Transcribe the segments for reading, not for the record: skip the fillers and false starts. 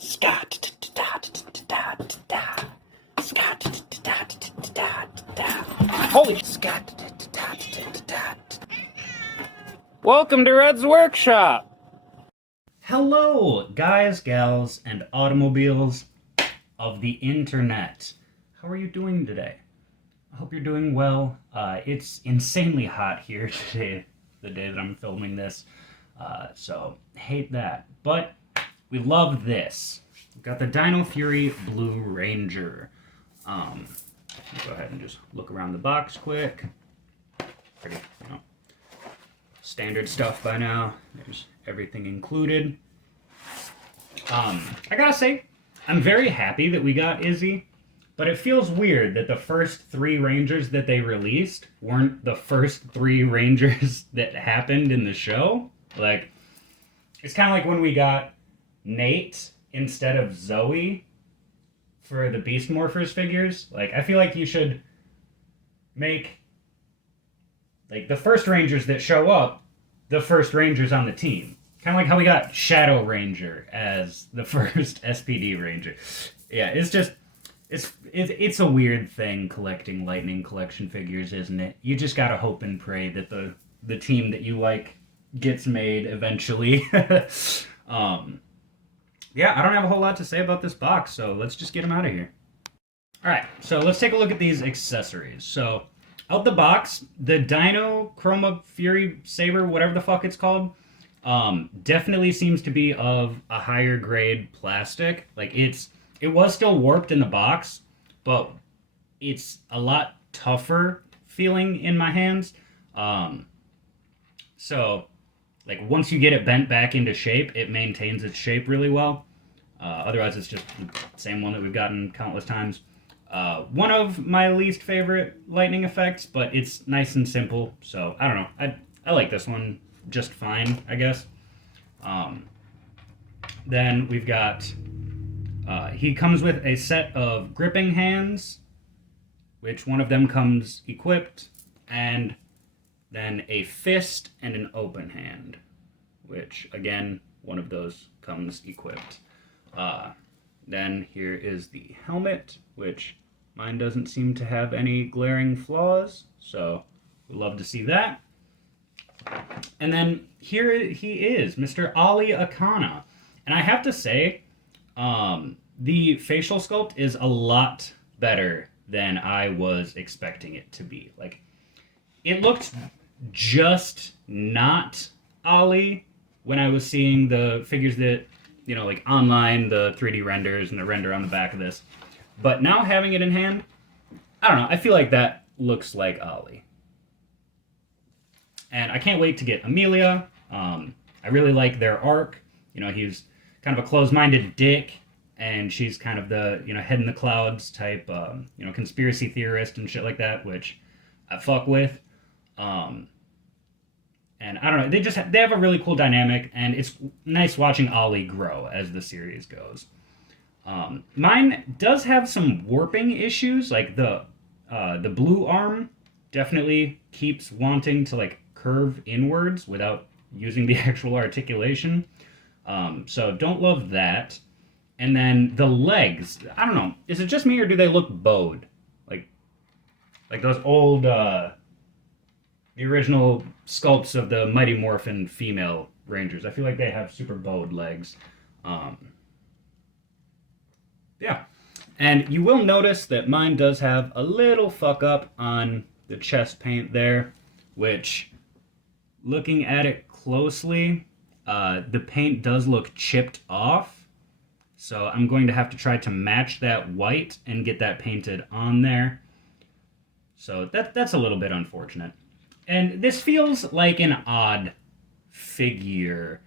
Scott. Holy Scott. Welcome to Red's Workshop. Hello, guys, gals, and automobiles of the internet. How are you doing today? I hope you're doing well. It's insanely hot here today, the day that I'm filming this. So hate that. But we love this. We've got the Dino Fury Blue Ranger. Go ahead and just look around the box quick. Pretty, standard stuff by now. There's everything included. I gotta say, I'm very happy that we got Izzy, but it feels weird that the first 3 Rangers that they released weren't the first 3 Rangers that happened in the show. Like, it's kind of like when we got Nate instead of Zoe for the Beast Morphers figures. Like, I feel like you should make, like, the first Rangers that show up the first Rangers on the team. Kind of like how we got Shadow Ranger as the first SPD Ranger. Yeah, it's just, it's a weird thing collecting Lightning Collection figures, isn't it? You just gotta hope and pray that the team that you like gets made eventually. Yeah, I don't have a whole lot to say about this box, so let's just get them out of here. Alright, so let's take a look at these accessories. So, out the box, the Dino Chroma Fury Saber, whatever the fuck it's called, definitely seems to be of a higher grade plastic. Like, it was still warped in the box, but it's a lot tougher feeling in my hands. So, like, once you get it bent back into shape, it maintains its shape really well. Otherwise, it's just the same one that we've gotten countless times. One of my least favorite lightning effects, but it's nice and simple, so I don't know. I like this one just fine, I guess. Then we've got... he comes with a set of gripping hands, which one of them comes equipped, and then a fist and an open hand, which, again, one of those comes equipped. Then here is the helmet, which mine doesn't seem to have any glaring flaws, so we'd love to see that. And then here he is, Mr. Ali Akana. And I have to say, the facial sculpt is a lot better than I was expecting it to be. Like, it looked just not Ali when I was seeing the figures that, like online, the 3D renders and the render on the back of this. But now having it in hand, I don't know, I feel like that looks like Ali. And I can't wait to get Amelia. I really like their arc. He's kind of a closed-minded dick, and she's kind of the, head in the clouds type, conspiracy theorist and shit like that, which I fuck with. And I don't know, they have a really cool dynamic, and it's nice watching Ollie grow as the series goes. Mine does have some warping issues, like the blue arm definitely keeps wanting to like curve inwards without using the actual articulation. So don't love that. And then the legs, I don't know, is it just me or do they look bowed? Like those old the original sculpts of the Mighty Morphin female Rangers. I feel like they have super bowed legs. Yeah. And you will notice that mine does have a little fuck up on the chest paint there, which, looking at it closely, the paint does look chipped off. So I'm going to have to try to match that white and get that painted on there. So that's a little bit unfortunate. And this feels like an odd figure.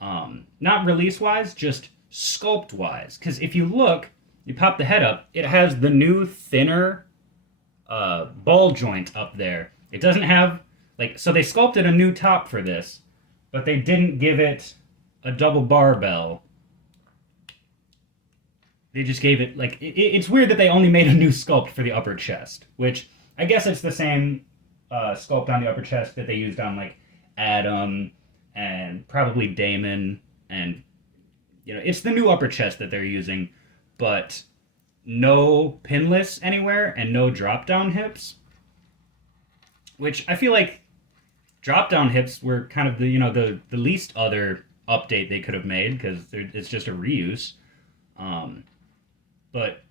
Not release-wise, just sculpt-wise. Because if you look, you pop the head up, it has the new, thinner ball joint up there. It doesn't have, so they sculpted a new top for this, but they didn't give it a double barbell. They just gave it, it's weird that they only made a new sculpt for the upper chest, which I guess it's the same sculpt on the upper chest that they used on, Adam and probably Damon and it's the new upper chest that they're using, but no pinless anywhere and no drop down hips, which I feel like drop down hips were kind of the least other update they could have made because it's just a reuse. But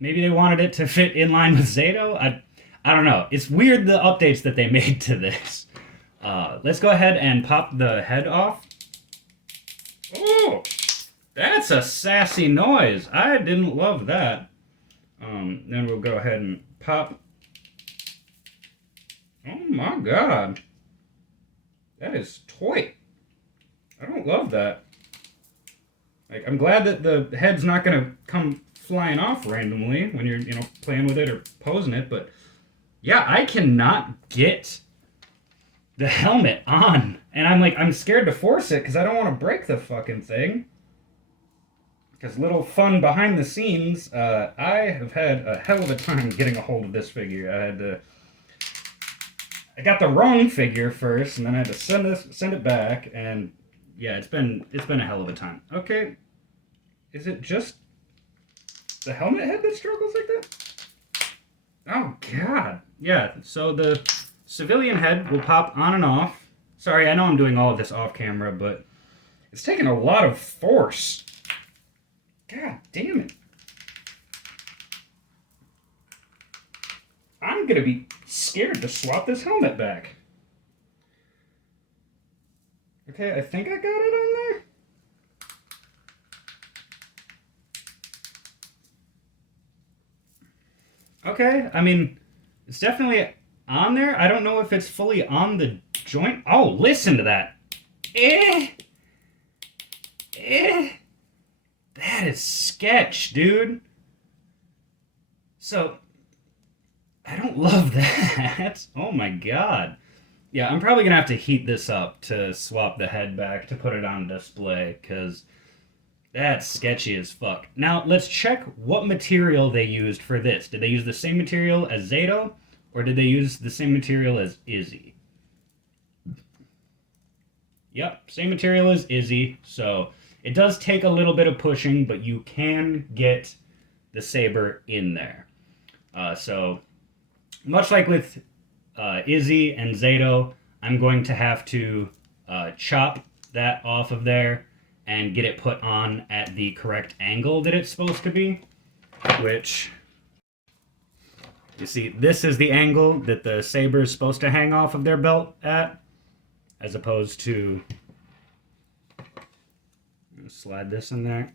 maybe they wanted it to fit in line with Zato. I don't know. It's weird the updates that they made to this. Let's go ahead and pop the head off. Oh, that's a sassy noise. I didn't love that. Then we'll go ahead and pop. Oh my god. That is toy. I don't love that. Like, I'm glad that the head's not going to come flying off randomly when you're, playing with it or posing it, but yeah, I cannot get the helmet on. And I'm scared to force it because I don't want to break the fucking thing. Because little fun behind the scenes, I have had a hell of a time getting a hold of this figure. I got the wrong figure first, and then I had to send it back, and yeah, it's been a hell of a time. Okay, is it just the helmet head that struggles like that? Oh god, yeah. So the civilian head will pop on and off. Sorry, I know I'm doing all of this off camera, but it's taking a lot of force. God damn it. I'm gonna be scared to swap this helmet back. Okay, I think I got it on there. Okay, I mean, it's definitely on there. I don't know if it's fully on the joint. Oh, listen to that. That is sketch, dude. So, I don't love that. Oh my god. Yeah, I'm probably going to have to heat this up to swap the head back to put it on display, because that's sketchy as fuck. Now, let's check what material they used for this. Did they use the same material as Zato, or did they use the same material as Izzy? Yep, same material as Izzy, so it does take a little bit of pushing, but you can get the saber in there. So, much like with Izzy and Zato, I'm going to have to chop that off of there and get it put on at the correct angle that it's supposed to be, which, you see, this is the angle that the saber is supposed to hang off of their belt at, as opposed to, slide this in there,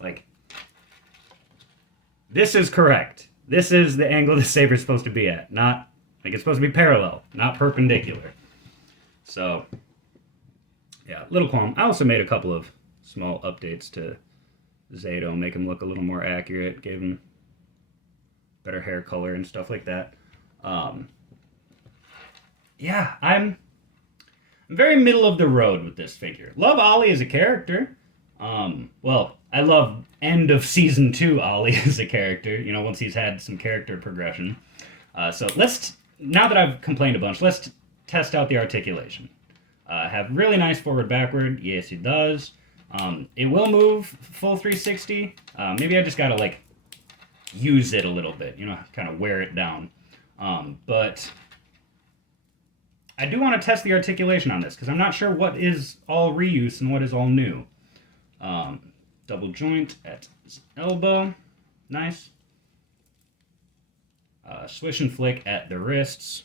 like, this is correct. This is the angle the saber is supposed to be at, not, like, it's supposed to be parallel, not perpendicular. So, yeah, little qualm. I also made a couple of small updates to Zato, make him look a little more accurate, gave him better hair color and stuff like that. Yeah, I'm very middle of the road with this figure. Love Ollie as a character. Well, I love end of season 2 Ollie as a character, once he's had some character progression. So now that I've complained a bunch, let's test out the articulation. Have really nice forward backward. Yes, he does. It will move full 360. Maybe I just gotta use it a little bit, kind of wear it down. But I do want to test the articulation on this because I'm not sure what is all reuse and what is all new. Double joint at his elbow. Nice. Swish and flick at the wrists.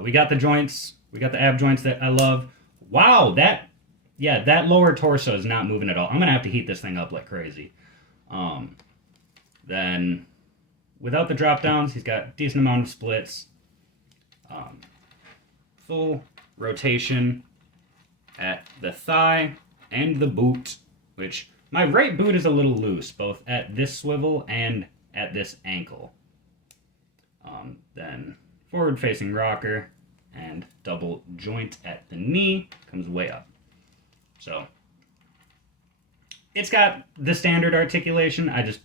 We got the joints. We got the ab joints that I love. Wow, that lower torso is not moving at all. I'm going to have to heat this thing up like crazy. Then, without the drop downs, he's got a decent amount of splits. Full rotation at the thigh and the boot, which my right boot is a little loose, both at this swivel and at this ankle. Then forward facing rocker and double joint at the knee comes way up. So it's got the standard articulation. I just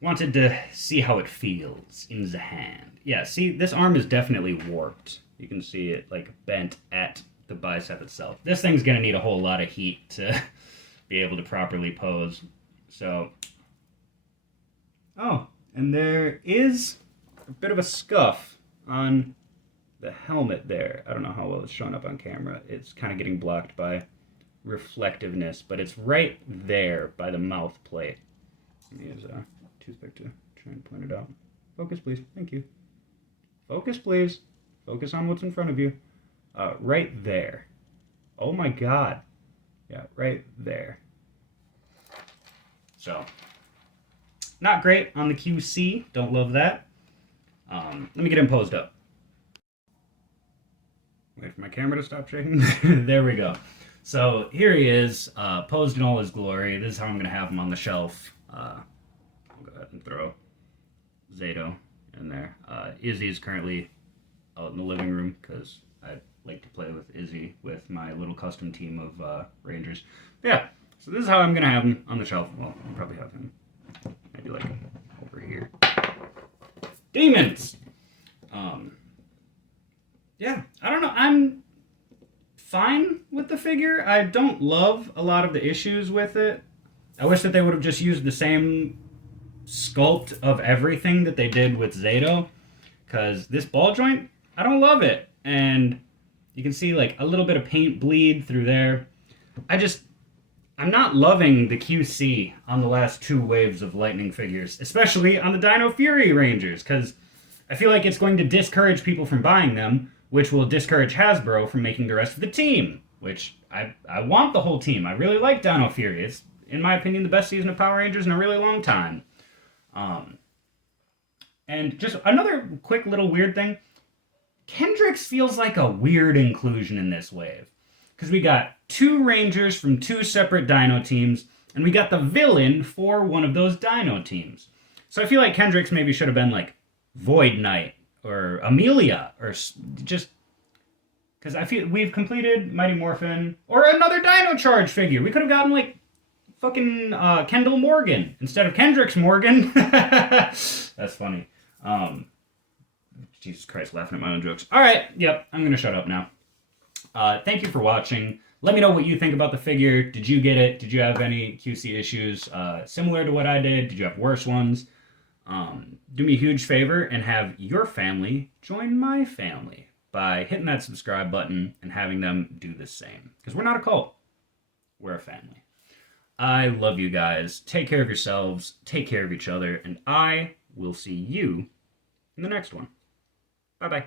wanted to see how it feels in the hand. Yeah, see, this arm is definitely warped. You can see it bent at the bicep itself. This thing's going to need a whole lot of heat to be able to properly pose. So, oh, and there is a bit of a scuff on the helmet there. I don't know how well it's showing up on camera. It's kind of getting blocked by reflectiveness, but it's right there by the mouth plate. Let me use a toothpick to try and point it out. Focus, please. Thank you. Focus, please. Focus on what's in front of you. Right there. Oh my God. Yeah, right there. So, not great on the QC. Don't love that. Let me get him posed up. Wait for my camera to stop shaking. There we go. So here he is, posed in all his glory. This is how I'm going to have him on the shelf. I'll go ahead and throw Zato in there. Izzy is currently out in the living room because I like to play with Izzy with my little custom team of Rangers. But yeah, so this is how I'm going to have him on the shelf. Well, I'll probably have him maybe like over here. Demons! Yeah, I don't know. I'm fine with the figure. I don't love a lot of the issues with it. I wish that they would have just used the same sculpt of everything that they did with Zato, because this ball joint, I don't love it. And you can see like a little bit of paint bleed through there. I'm not loving the QC on the last two waves of Lightning figures, especially on the Dino Fury Rangers, because I feel like it's going to discourage people from buying them, which will discourage Hasbro from making the rest of the team, which I want the whole team. I really like Dino Fury. It's, in my opinion, the best season of Power Rangers in a really long time. And just another quick little weird thing. Kendricks feels like a weird inclusion in this wave, because we got two Rangers from two separate Dino teams, and we got the villain for one of those Dino teams. So I feel like Kendricks maybe should have been like Void Knight or Amelia, or just because I feel we've completed Mighty Morphin or another Dino Charge figure. We could have gotten like fucking Kendall Morgan instead of Kendricks Morgan. That's funny. Jesus Christ, laughing at my own jokes. All right, yep, I'm gonna shut up now. Thank you for watching. Let me know what you think about the figure. Did you get it? Did you have any QC issues similar to what I did? Did you have worse ones? Do me a huge favor and have your family join my family by hitting that subscribe button and having them do the same. Because we're not a cult. We're a family. I love you guys. Take care of yourselves. Take care of each other. And I will see you in the next one. Bye-bye.